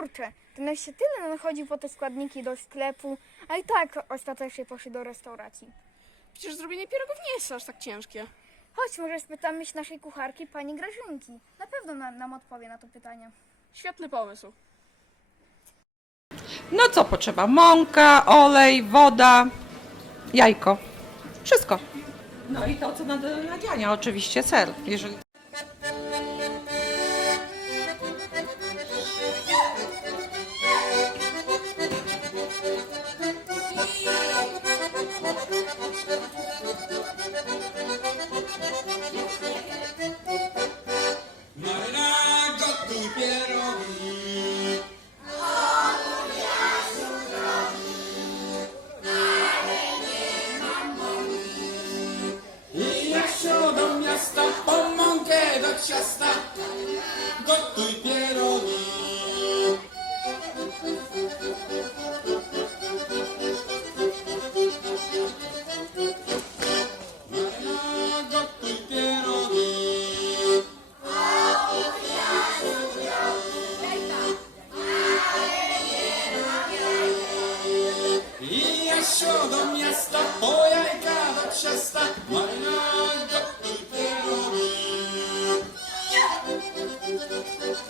kurczę, ten no się tyle chodził po te składniki do sklepu, a i tak ostatecznie poszedł do restauracji. Przecież zrobienie pierogów nie jest aż tak ciężkie. Chodź, może spytamy się naszej kucharki, pani Grażynki. Na pewno nam, nam odpowie na to pytanie. Świetny pomysł. No co potrzeba? Mąka, olej, woda, jajko. Wszystko. No i to, co na, na dziania, oczywiście ser, jeżeli... ya está. Goto y Pieroni. Show them yes, the boy I got a Thank you.